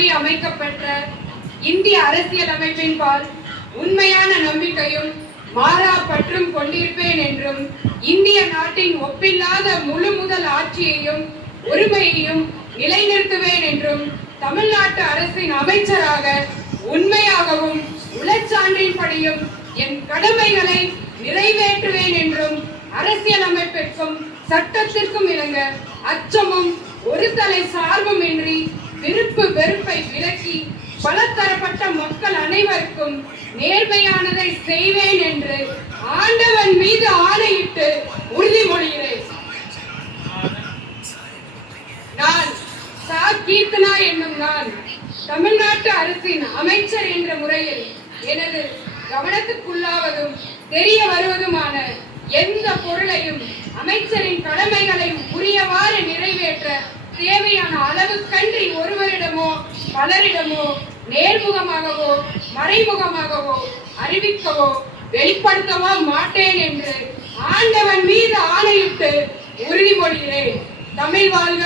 சட்டப்படி அமைக்கப்பெற்ற இந்திய அரசியல் அமைப்பின் பால் உண்மையான நம்பிக்கையும் மாறா பற்றும் கொண்டிருப்பேன் என்றும் இந்திய நாட்டின் ஒப்பில்லாத முழு முதல் ஆட்சியையும் உரிமையையும் நிலைநிறுத்துவேன் என்றும் தமிழ்நாட்டு அரசின் அமைச்சராக உண்மையாகவும் உளச்சான்றின்படியும் என் கடமைகளை நிறைவேற்றுவேன் என்றும் அரசியல் அமைப்பிற்கும் சட்டத்திற்கும் இணங்க அச்சமும் ஒரு தலை சார்பும் இன்றி விருப்பு வெறுப்பை விலக்கி பலதரப்பட்ட மக்கள் அனைவருக்கும் நேர்மையானதை செய்வேன் என்று ஆண்டவன் மீது ஆணையிட்டு உறுதிமொழிகிறேன். நான் சா கீர்த்தனா என்னும் நான் தமிழ்நாட்டு அரசின் அமைச்சர் என்ற முறையில் எனது கவனத்துக்குள்ளாவதும் தெரிய வருவதுமான எந்த பொருளையும் அமைச்சரின் கடமைகளையும் உரியவாறு நிறைவேற்ற தேவையான அளவுக்கன்றி ஒருவரிடமோ பலரிடமோ நேர்முகமாகவோ மறைமுகமாகவோ அறிவிக்கவோ வெளிப்படுத்தவோ மாட்டேன் என்று ஆண்டவன் மீது ஆணையிட்டு உறுதிமொழிகிறேன். தமிழ் வாழ்க!